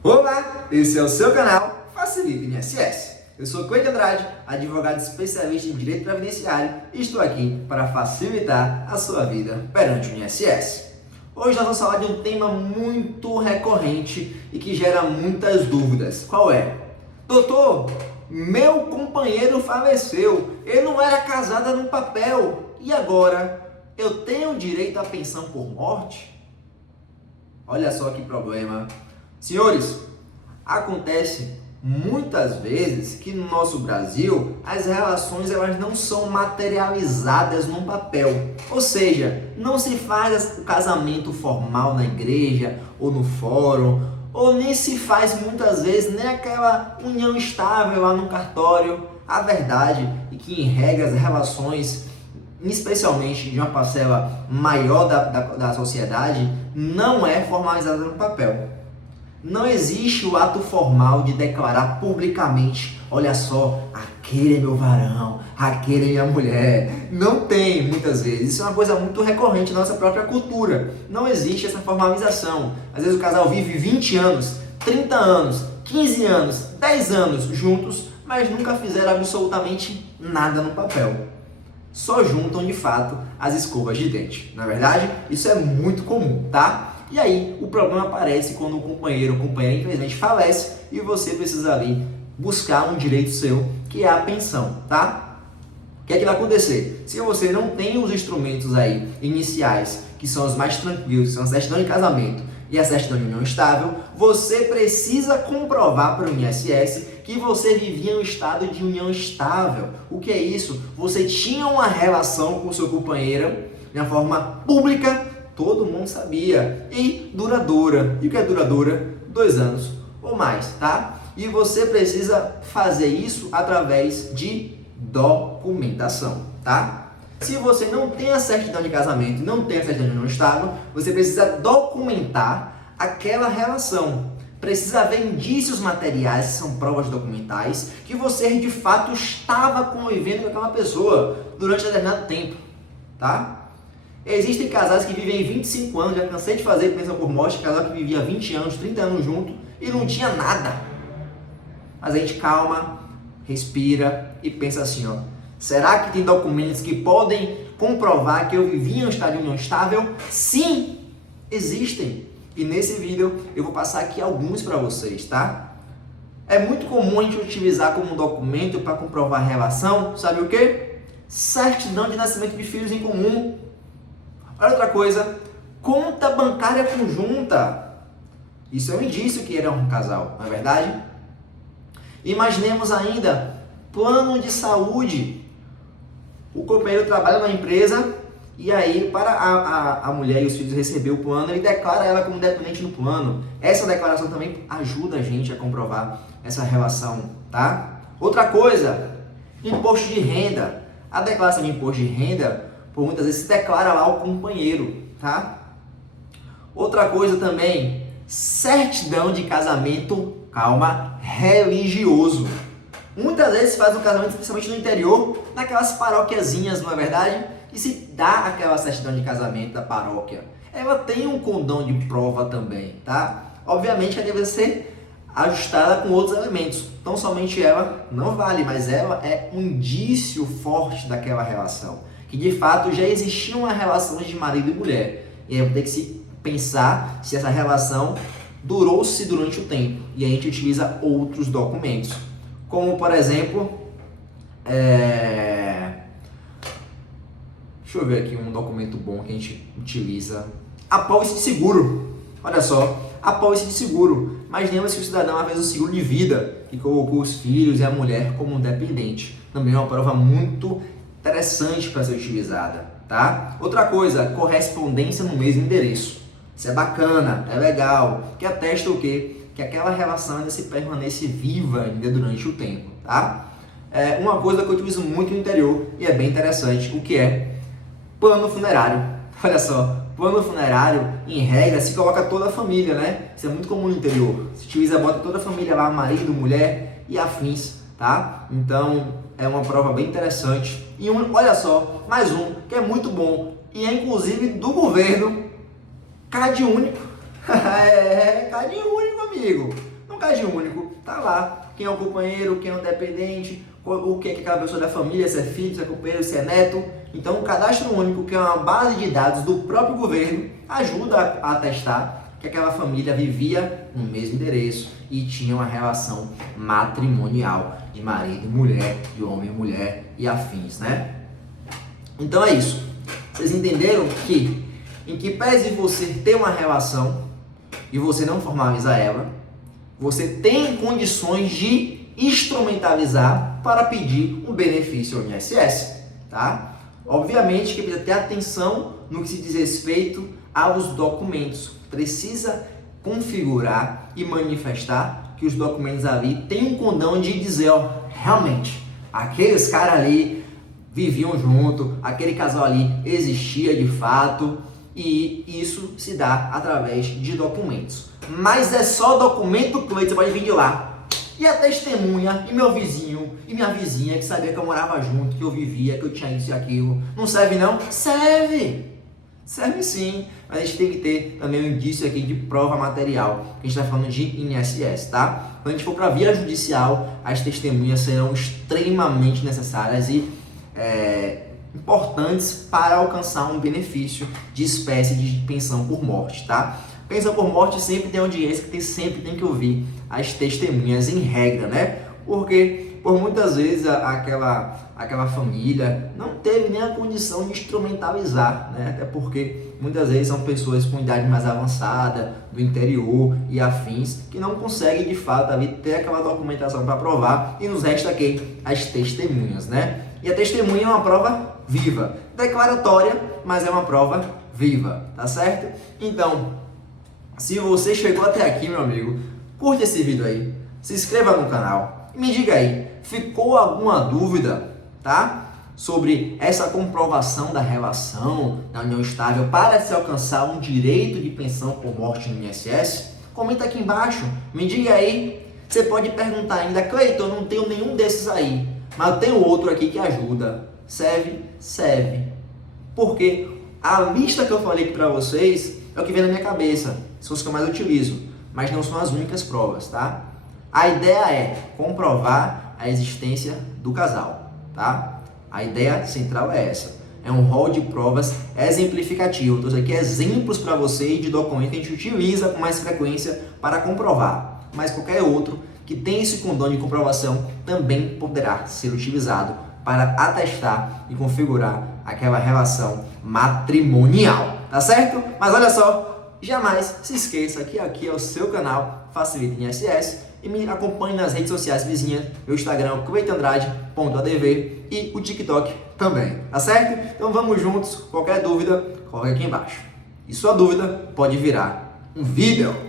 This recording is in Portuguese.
Olá, esse é o seu canal Facilita INSS. Eu sou Cleide Andrade, advogado especialista em direito previdenciário e estou aqui para facilitar a sua vida perante o INSS. Hoje nós vamos falar de um tema muito recorrente e que gera muitas dúvidas. Qual é? Doutor, meu companheiro faleceu, ele não era casado no papel e agora eu tenho direito à pensão por morte? Olha só que problema. Senhores, acontece muitas vezes que no nosso Brasil as relações elas não são materializadas no papel, ou seja, não se faz o casamento formal na igreja ou no fórum, ou nem se faz muitas vezes nem aquela união estável lá no cartório. A verdade é que em regra as relações, especialmente de uma parcela maior da sociedade, não é formalizada no papel. Não existe o ato formal de declarar publicamente, olha só, aquele é meu varão, aquele é minha mulher. Não tem, muitas vezes. Isso é uma coisa muito recorrente na nossa própria cultura. Não existe essa formalização. Às vezes o casal vive 20 anos, 30 anos, 15 anos, 10 anos juntos, mas nunca fizeram absolutamente nada no papel. Só juntam de fato as escovas de dente. Na verdade, isso é muito comum, tá? E aí o problema aparece quando o companheiro ou companheira infelizmente falece e você precisa ali buscar um direito seu, que é a pensão, tá? O que é que vai acontecer? Se você não tem os instrumentos aí iniciais, que são os mais tranquilos, que são a certidão de casamento e a certidão de união estável, você precisa comprovar para o INSS que você vivia em um estado de união estável. O que é isso? Você tinha uma relação com o seu companheiro de uma forma pública, todo mundo sabia, e duradoura. E o que é duradoura? 2 anos ou mais, tá? E você precisa fazer isso através de documentação, tá? Se você não tem a certidão de casamento, não tem a certidão de união estável, você precisa documentar aquela relação. Precisa haver indícios materiais, que são provas documentais, que você de fato estava convivendo com aquela pessoa durante determinado tempo, tá? Existem casais que vivem 25 anos, já cansei de fazer pensão por morte, casal que vivia 20 anos, 30 anos junto e não tinha nada. Mas a gente calma, respira e pensa assim, ó, será que tem documentos que podem comprovar que eu vivia em um estado de união estável? Sim, existem. E nesse vídeo eu vou passar aqui alguns para vocês, tá? É muito comum a gente utilizar como documento para comprovar a relação, sabe o quê? Certidão de nascimento de filhos em comum. Olha outra coisa, conta bancária conjunta. Isso é um indício que era um casal, não é verdade? Imaginemos ainda plano de saúde. O companheiro trabalha na empresa e aí para a mulher e os filhos receber o plano, ele declara ela como dependente no plano. Essa declaração também ajuda a gente a comprovar essa relação, tá? Outra coisa, imposto de renda. A declaração de imposto de renda, por muitas vezes, se declara lá o companheiro, tá? Outra coisa também, certidão de casamento, calma, religioso. Muitas vezes se faz um casamento, especialmente no interior, naquelas paróquiazinhas, não é verdade? E se dá aquela certidão de casamento da paróquia, ela tem um condão de prova também, tá? Obviamente ela deve ser ajustada com outros elementos, então somente ela não vale, mas ela é um indício forte daquela relação, que de fato já existia uma relação de marido e mulher, e aí tem que se pensar se essa relação durou-se durante o tempo, e a gente utiliza outros documentos, como por exemplo, deixa eu ver aqui um documento bom que a gente utiliza, a pólice de seguro. Olha só, a pólice de seguro. Imaginemos que o cidadão fez um seguro de vida e colocou os filhos e a mulher como dependente. Também é uma prova muito interessante para ser utilizada, tá? Outra coisa, correspondência no mesmo endereço. Isso é bacana, é legal, que atesta o quê? Que aquela relação ainda se permanece viva ainda durante o tempo, tá? Uma coisa que eu utilizo muito no interior e é bem interessante, o que é plano funerário. Olha só, plano funerário, em regra, se coloca toda a família, né? Isso é muito comum no interior. Se utiliza, bota toda a família lá, marido, mulher e afins, tá? Então, é uma prova bem interessante. E olha só, mais um, que é muito bom, e é inclusive do governo, CAD único. CAD único, amigo, no CAD único, tá lá quem é o companheiro, quem é o dependente, o que é aquela pessoa da família, se é filho, se é companheiro, se é neto. Então o cadastro único, que é uma base de dados do próprio governo, ajuda a atestar que aquela família vivia no mesmo endereço e tinha uma relação matrimonial de marido e mulher, de homem e mulher e afins, né? Então é isso. Vocês entenderam que, em que pese você ter uma relação e você não formalizar ela, você tem condições de instrumentalizar para pedir um benefício ao INSS, tá? Obviamente que precisa ter atenção no que se diz respeito aos documentos. Precisa configurar e manifestar que os documentos ali têm um condão de dizer, ó, realmente, aqueles caras ali viviam junto, aquele casal ali existia de fato, e isso se dá através de documentos. Mas é só documento, Cleiton, você pode vir de lá. E a testemunha, e meu vizinho, e minha vizinha, que sabia que eu morava junto, que eu vivia, que eu tinha isso e aquilo. Não serve não? Serve! Serve sim, mas a gente tem que ter também um indício aqui de prova material. A gente está falando de INSS, tá? Quando a gente for para a via judicial, as testemunhas serão extremamente necessárias e importantes para alcançar um benefício de espécie de pensão por morte, tá? Pensão por morte sempre tem audiência que sempre tem que ouvir as testemunhas em regra, né? Porque por muitas vezes aquela família não teve nem a condição de instrumentalizar, né? Até porque muitas vezes são pessoas com idade mais avançada, do interior e afins, que não conseguem de fato ali ter aquela documentação para provar, e nos resta aqui as testemunhas, né? E a testemunha é uma prova viva, declaratória, mas é uma prova viva, tá certo? Então, se você chegou até aqui, meu amigo, curte esse vídeo aí, se inscreva no canal e me diga aí, ficou alguma dúvida, tá? Sobre essa comprovação da relação da união estável para se alcançar um direito de pensão por morte no INSS? Comenta aqui embaixo, me diga aí. Você pode perguntar ainda, Cleiton, eu não tenho nenhum desses aí, mas eu tenho outro aqui que ajuda. Serve? Serve. Porque a lista que eu falei aqui para vocês é o que vem na minha cabeça, são os que eu mais utilizo, mas não são as únicas provas, tá? A ideia é comprovar a existência do casal, tá? A ideia central é essa. É um rol de provas exemplificativo. Então, isso aqui é exemplos para vocês de documentos que a gente utiliza com mais frequência para comprovar. Mas qualquer outro que tenha esse condão de comprovação também poderá ser utilizado para atestar e configurar aquela relação matrimonial, tá certo? Mas olha só, jamais se esqueça que aqui é o seu canal Facilita INSS e me acompanhe nas redes sociais vizinhas, meu Instagram cleitonandrade.adv e o TikTok também, tá certo? Então vamos juntos, qualquer dúvida, coloque aqui embaixo. E sua dúvida pode virar um vídeo.